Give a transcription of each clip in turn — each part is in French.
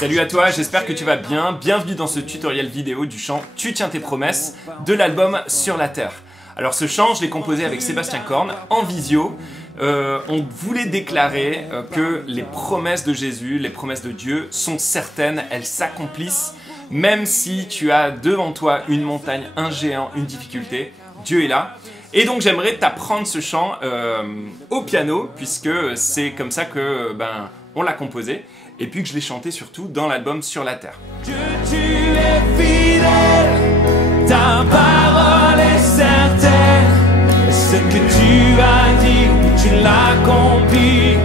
Salut à toi, j'espère que tu vas bien. Bienvenue dans ce tutoriel vidéo du chant Tu tiens tes promesses de l'album Sur la Terre. Alors ce chant, je l'ai composé avec Sébastien Korn en visio. On voulait déclarer que les promesses de Jésus, les promesses de Dieu sont certaines, elles s'accomplissent. Même si tu as devant toi une montagne, un géant, une difficulté, Dieu est là. Et donc j'aimerais t'apprendre ce chant au piano, puisque c'est comme ça que on l'a composé, et puis que je l'ai chanté surtout dans l'album Sur la Terre. Dieu, tu es fidèle, ta parole est certaine, ce que tu as dit, tu l'accomplis,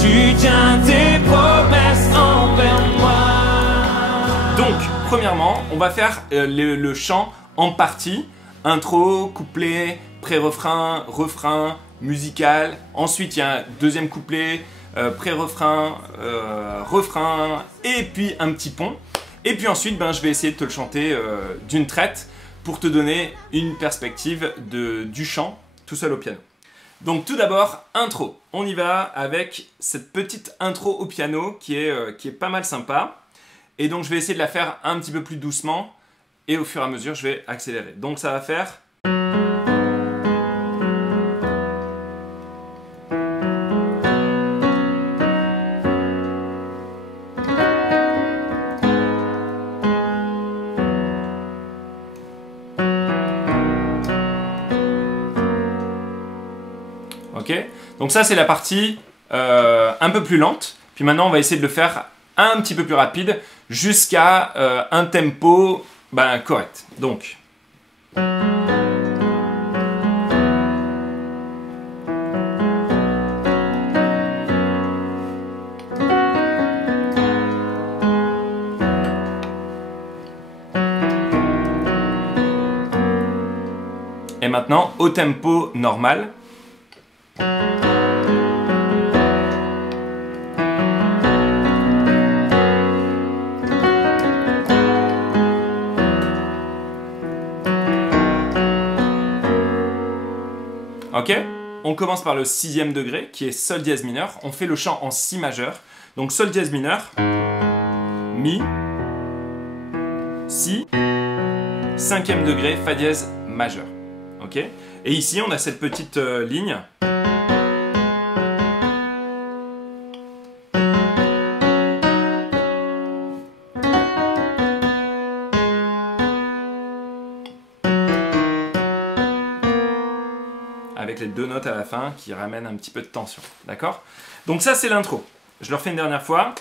tu tiens tes promesses envers moi. Donc, premièrement, on va faire le chant en partie, intro, couplet, pré-refrain, refrain, musical. Ensuite, il y a un deuxième couplet, pré-refrain, refrain, et puis un petit pont. Et puis ensuite, je vais essayer de te le chanter d'une traite pour te donner une perspective du chant tout seul au piano. Donc tout d'abord, intro. On y va avec cette petite intro au piano qui est pas mal sympa. Et donc je vais essayer de la faire un petit peu plus doucement et au fur et à mesure, je vais accélérer. Donc ça va faire... Ok, donc ça c'est la partie un peu plus lente. Puis maintenant on va essayer de le faire un petit peu plus rapide jusqu'à un tempo correct. Donc. Et maintenant au tempo normal. Ok, on commence par le 6e degré qui est Sol dièse mineur. On fait le chant en Si majeur. Donc Sol dièse mineur, Mi, Si, 5e degré, Fa dièse majeur. Ok, et ici on a cette petite ligne. Avec les deux notes à la fin qui ramènent un petit peu de tension, d'accord? Donc ça c'est l'intro. Je le refais une dernière fois.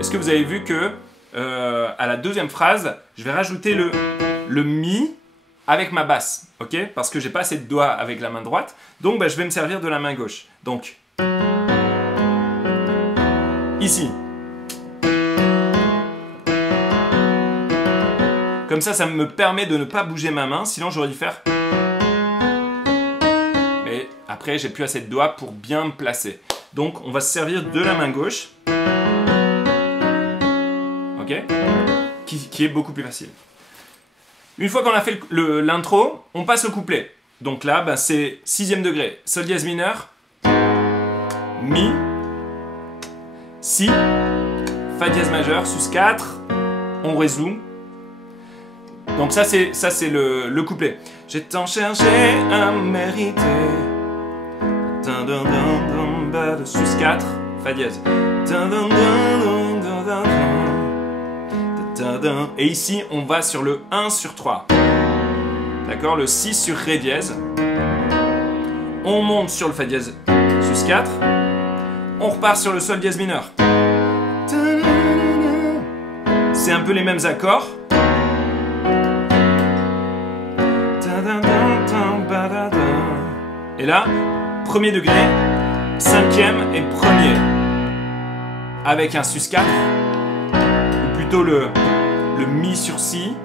Est-ce que vous avez vu que à la deuxième phrase, je vais rajouter le Mi avec ma basse, ok? Parce que j'ai pas assez de doigts avec la main droite, donc je vais me servir de la main gauche. Donc ici. Comme ça me permet de ne pas bouger ma main, sinon j'aurais dû faire... Mais après, j'ai plus assez de doigts pour bien me placer. Donc, on va se servir de la main gauche. Ok? Qui est beaucoup plus facile. Une fois qu'on a fait l'intro, on passe au couplet. Donc là, c'est 6e degré. Sol dièse mineur. Mi. Si, Fa dièse majeur, sus 4, on résout. Donc ça c'est le couplet. J'ai tant cherché à mériter. Sus 4, Fa dièse. Et ici on va sur le 1 sur 3. D'accord, le 6 sur Ré dièse. On monte sur le Fa dièse sus 4. On repart sur le Sol dièse mineur. C'est un peu les mêmes accords. Et là, premier degré, 5e et premier. Avec un sus 4, ou plutôt le Mi sur Si,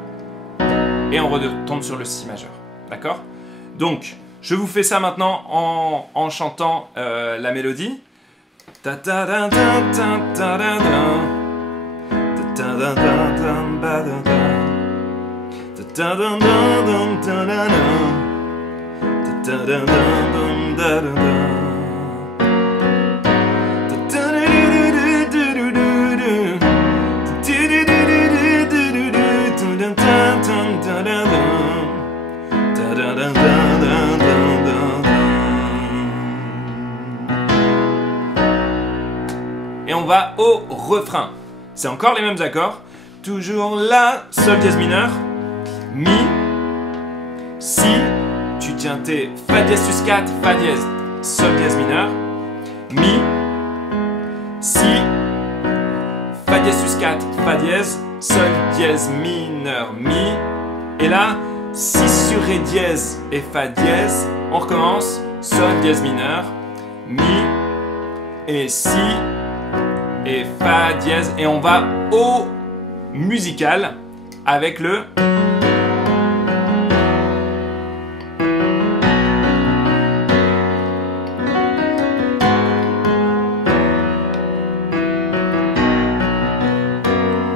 et on retombe sur le Si majeur. D'accord? Donc, je vous fais ça maintenant en chantant la mélodie. Et on va au refrain. C'est encore les mêmes accords. Toujours la, sol dièse mineur, mi, si, tu tiens tes fa dièse sus 4, fa dièse, sol dièse mineur, mi, si, fa dièse sus 4, fa dièse, sol dièse mineur, mi, et là, si sur ré dièse et fa dièse, on recommence, sol dièse mineur, mi, et si, et fa dièse, et on va au musical avec le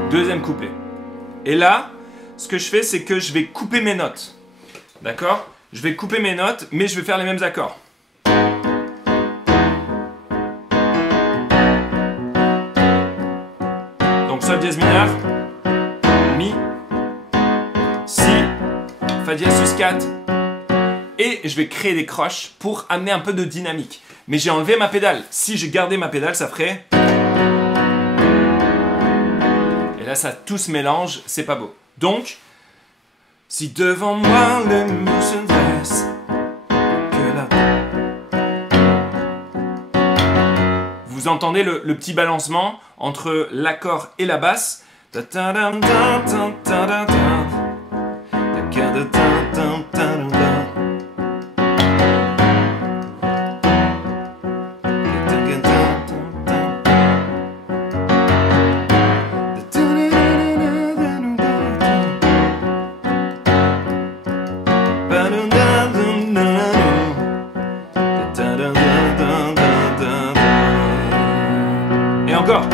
deuxième couplet. Et là, ce que je fais, c'est que je vais couper mes notes. D'accord? Je vais couper mes notes, mais je vais faire les mêmes accords. Donc sol dièse mineur, mi, si, fa dièse sus 4, et je vais créer des croches pour amener un peu de dynamique. Mais j'ai enlevé ma pédale. Si j'ai gardé ma pédale, ça ferait... Et là, ça tout se mélange, c'est pas beau. Donc, si devant moi le mur se dresse, que la... Vous entendez le petit balancement entre l'accord et la basse. Et encore.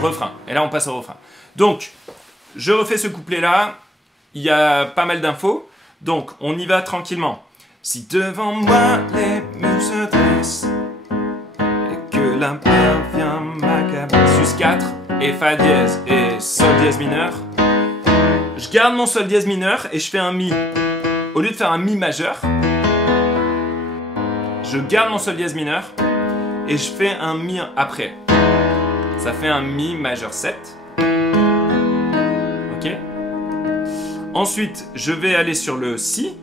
Refrain. Et là, on passe au refrain. Donc, je refais ce couplet-là. Il y a pas mal d'infos. Donc, on y va tranquillement. Si devant moi les murs se dressent et que la peur vient m'accabler, sus 4 et fa dièse et sol dièse mineur, je garde mon sol dièse mineur et je fais un mi. Au lieu de faire un mi majeur, je garde mon sol dièse mineur et je fais un mi après. Ça fait un mi majeur 7. Ok. Ensuite, je vais aller sur le si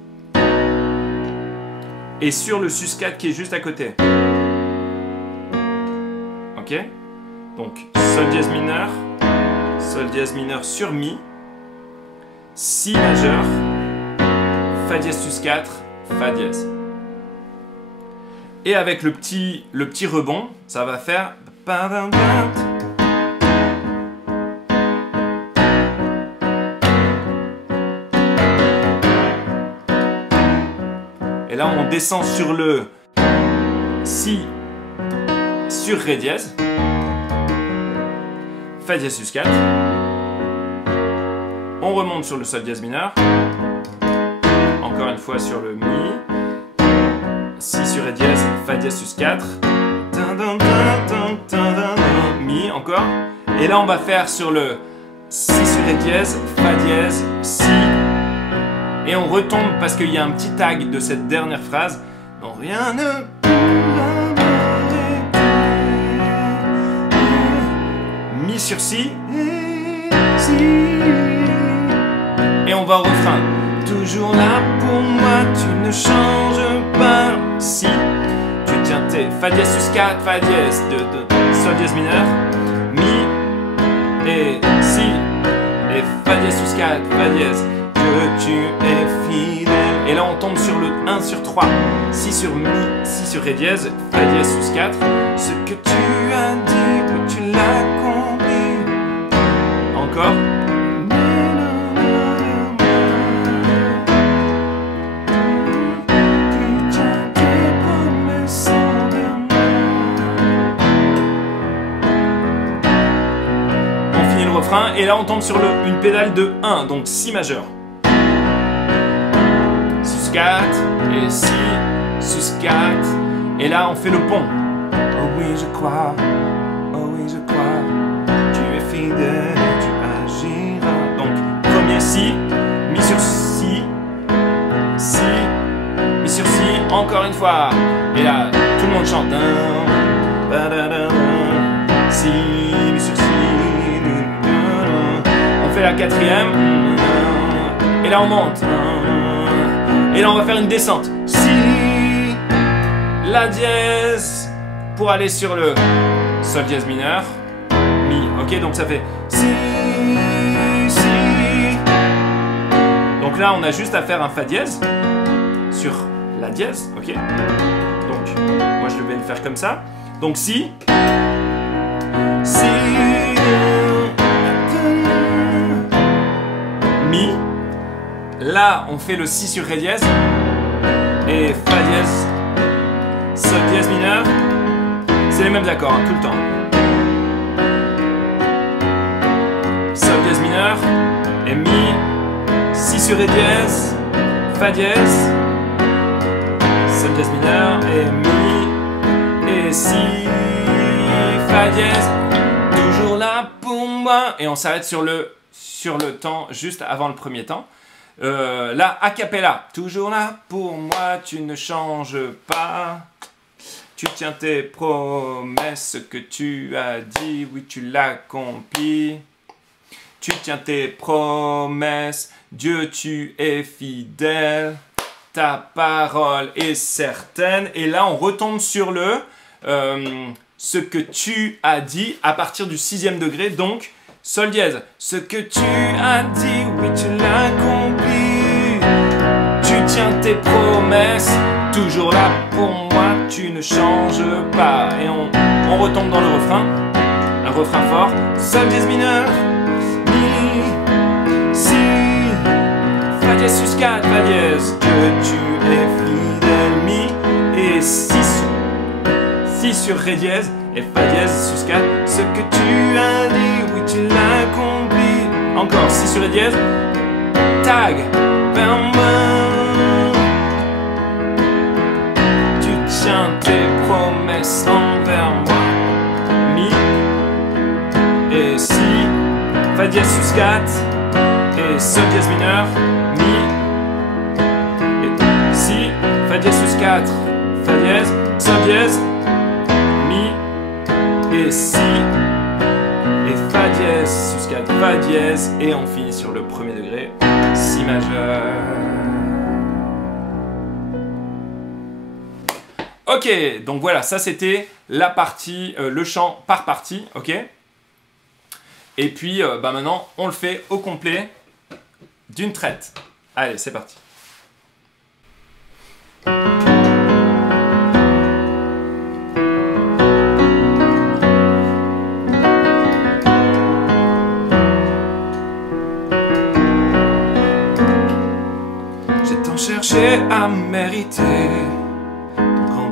et sur le sus 4 qui est juste à côté. Ok. Donc, sol dièse mineur sur mi, si majeur, fa dièse sus 4, fa dièse. Et avec le petit rebond, ça va faire... Et là, on descend sur le si sur ré dièse, fa dièse sus 4. On remonte sur le sol dièse mineur. Encore une fois sur le mi. Si sur ré dièse, fa dièse sus 4. Mi, encore. Et là, on va faire sur le si sur ré dièse, fa dièse, si. Et on retombe parce qu'il y a un petit tag de cette dernière phrase. Non, rien ne pourra m'arrêter. Mi sur si. Et on va au refrain. Toujours là pour moi, tu ne changes pas. Si tu tiens tes fa dièse sus 4, fa dièse de sol dièse mineur, mi et si et fa dièse sus 4, fa dièse, que tu es fidèle. Et là on tombe sur le 1 sur 3, si sur mi, si sur ré dièse, fa dièse sus 4. Ce que tu as dit, tu l'as compris. Encore. refrain, et là on tombe sur une pédale de 1, donc Si majeur. Sus 4, et Si, Sus 4, et là on fait le pont. Oh oui je crois, oh oui je crois, tu es fidèle et tu agiras. Donc premier Si, Mi sur Si, Si, Mi sur Si, encore une fois. Et là tout le monde chante. Si, Mi sur Si. On fait la quatrième. Et là on monte. Et là on va faire une descente. Si, La dièse pour aller sur le Sol dièse mineur. Mi, ok, donc ça fait Si, Si. Donc là on a juste à faire un Fa dièse sur La dièse, ok. Donc moi je vais le faire comme ça. Donc Si, Si, Mi. Là on fait le Si sur Ré dièse et Fa dièse, Sol dièse mineur. C'est les mêmes accords, hein, tout le temps. Sol dièse mineur et Mi, Si sur Ré dièse, Fa dièse, Sol dièse mineur et Mi, et Si, Fa dièse, toujours là pour moi. Et on s'arrête sur le temps juste avant le premier temps. Là, a cappella, toujours là pour moi, tu ne changes pas. Tu tiens tes promesses, ce que tu as dit, oui tu l'accomplis. Tu tiens tes promesses, Dieu tu es fidèle, ta parole est certaine. Et là on retombe sur le ce que tu as dit à partir du 6e degré, donc Sol dièse. Ce que tu as dit, oui tu l'accomplis. Tu tiens tes promesses, toujours là pour moi, tu ne changes pas. Et on retombe dans le refrain, un refrain fort. Sol dièse mineur, Mi, Si, Fa dièse sus 4, Fa dièse, que tu es fidèle, Mi, et Si sur Ré dièse, et Fa dièse sus 4, ce que tu as dit, oui tu l'accomplis. Encore Si sur Ré dièse, tag, vers moi. Tiens tes promesses envers moi, Mi, et Si, Fa dièse sus 4, et Sol dièse mineur, Mi, et Si, Fa dièse sus 4, Fa dièse, Sol dièse, Mi, et Si, et Fa dièse sus 4, Fa dièse, et on finit sur le premier degré, Si majeur. Ok, donc voilà, ça c'était la partie, le chant par partie, ok. Et puis maintenant, on le fait au complet d'une traite. Allez, c'est parti. J'ai tant cherché à mériter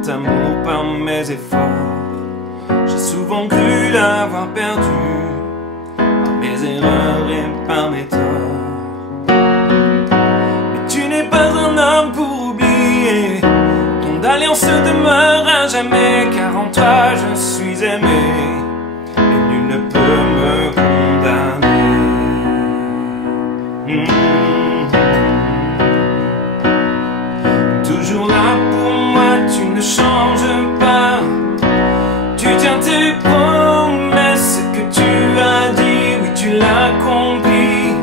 amour par mes efforts. J'ai souvent cru l'avoir perdu par mes erreurs et par mes torts. Mais tu n'es pas un homme pour oublier. Ton alliance demeure à jamais, car en toi je suis aimé et nul ne peut me condamner. Toujours là pour moi, tu ne changes pas. Tu tiens tes promesses, ce que tu as dit, oui tu l'accomplis.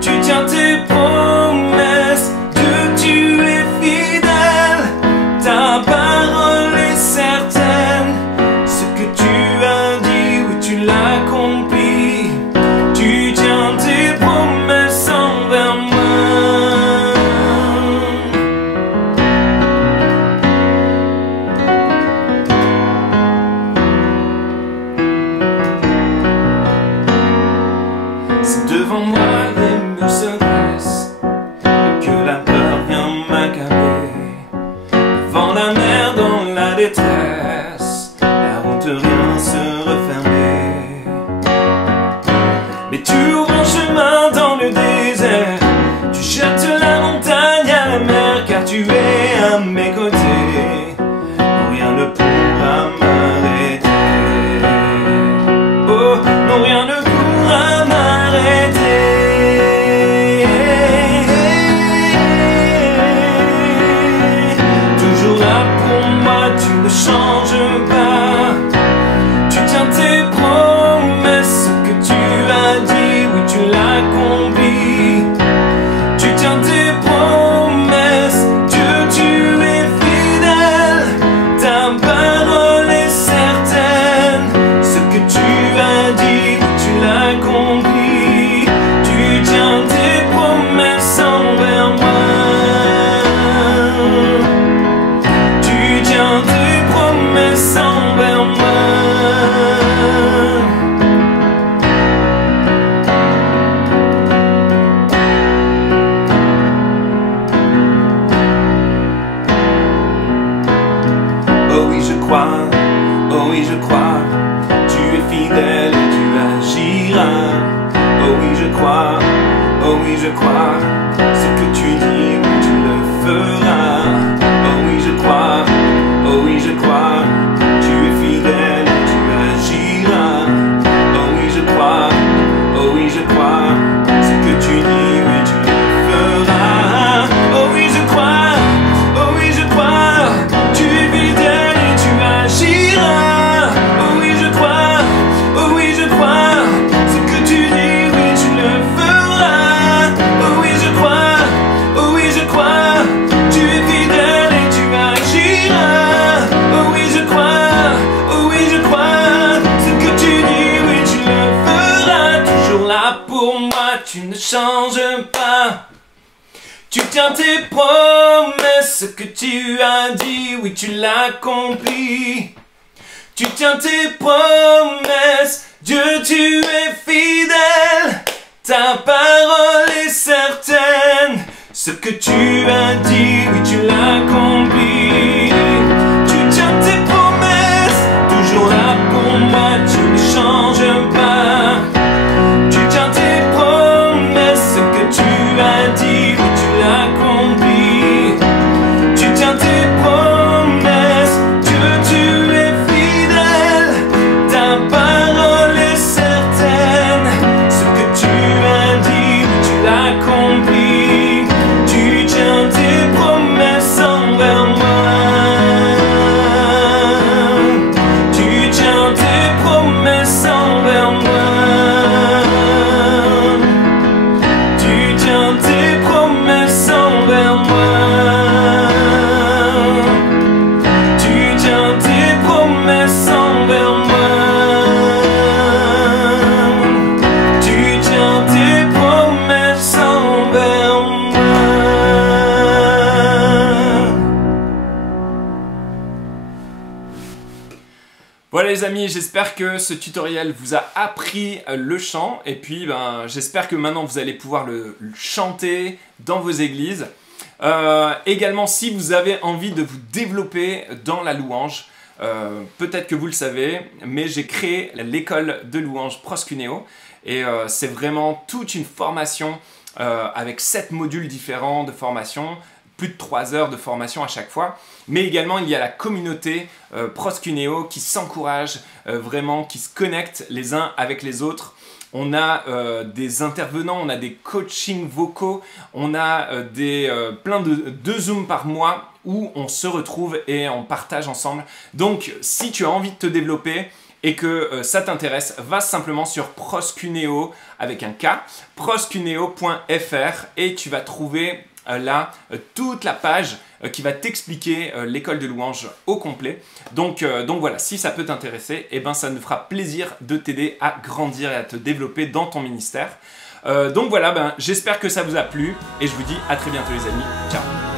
Tu tiens tes promesses, Dieu tu es fidèle, ta parole est certaine. Ce que tu as dit, oui tu l'accomplis. Tu tiens tes promesses envers moi. Devant moi les murs se dressent et que la peur vient m'accabler. Devant la mer dans la détresse, la route rien se refermer. change pas. Tu tiens tes promesses, ce que tu as dit, oui tu l'accomplis. Tu tiens tes promesses, Dieu tu es fidèle, ta parole est certaine. Ce que tu as dit, oui tu l'accomplis. Tu tiens tes promesses envers moi. Tu tiens tes promesses envers moi. Oh oui je crois, oh oui je crois, tu es fidèle et tu agiras. Oh oui je crois, oh oui je crois, ce que tu dis, oui tu le feras. Oh oui je crois, oh oui je crois, tu es fidèle et tu agiras. Oh oui je crois, oh oui je crois, ce que tu dis, oui tu le feras. Oh oui je crois, oh oui je crois, tu es fidèle et tu agiras. Oh oui je crois, oh oui je crois, ce que tu dis, oui tu le feras. Oh oui je crois, oh oui je crois, tu es fidèle et tu agiras. Oh oui je crois, oh oui je crois, ce que tu dis, oui tu le feras. Toujours là pour moi, tu ne changes pas. Tu tiens tes promesses, ce que tu as dit, oui tu l'accomplis. Tu tiens tes promesses, Dieu tu es fidèle, ta parole est certaine. Ce que tu as dit, oui tu l'accomplis. Tu tiens tes promesses, toujours là pour moi, tu ne changes pas. Tu tiens tes promesses, ce que tu as dit, oui tu l'accomplis. Tu tiens tes promesses, Dieu tu es fidèle, ta parole est certaine. Ce que tu as dit, oui tu l'accomplis. Tu tiens tes promesses envers moi. Tu tiens tes promesses envers moi. Tu tiens tes promesses envers moi. Tu tiens tes promesses envers moi. Tu tiens tes promesses envers moi. Voilà les amis, j'espère que ce tutoriel vous a appris le chant et puis j'espère que maintenant vous allez pouvoir le chanter dans vos églises. Également, si vous avez envie de vous développer dans la louange, peut-être que vous le savez, mais j'ai créé l'école de louange Proscuneo et c'est vraiment toute une formation avec 7 modules différents de formation, plus de 3 heures de formation à chaque fois. Mais également, il y a la communauté Proscuneo qui s'encourage vraiment, qui se connecte les uns avec les autres. On a des intervenants, on a des coachings vocaux, on a plein de Zooms par mois où on se retrouve et on partage ensemble. Donc, si tu as envie de te développer et que ça t'intéresse, va simplement sur Proscuneo avec un K, proscuneo.fr et tu vas trouver là toute la page qui va t'expliquer l'école de louange au complet. Donc voilà, si ça peut t'intéresser, eh ben ça nous fera plaisir de t'aider à grandir et à te développer dans ton ministère. Donc voilà, j'espère que ça vous a plu et je vous dis à très bientôt les amis. Ciao.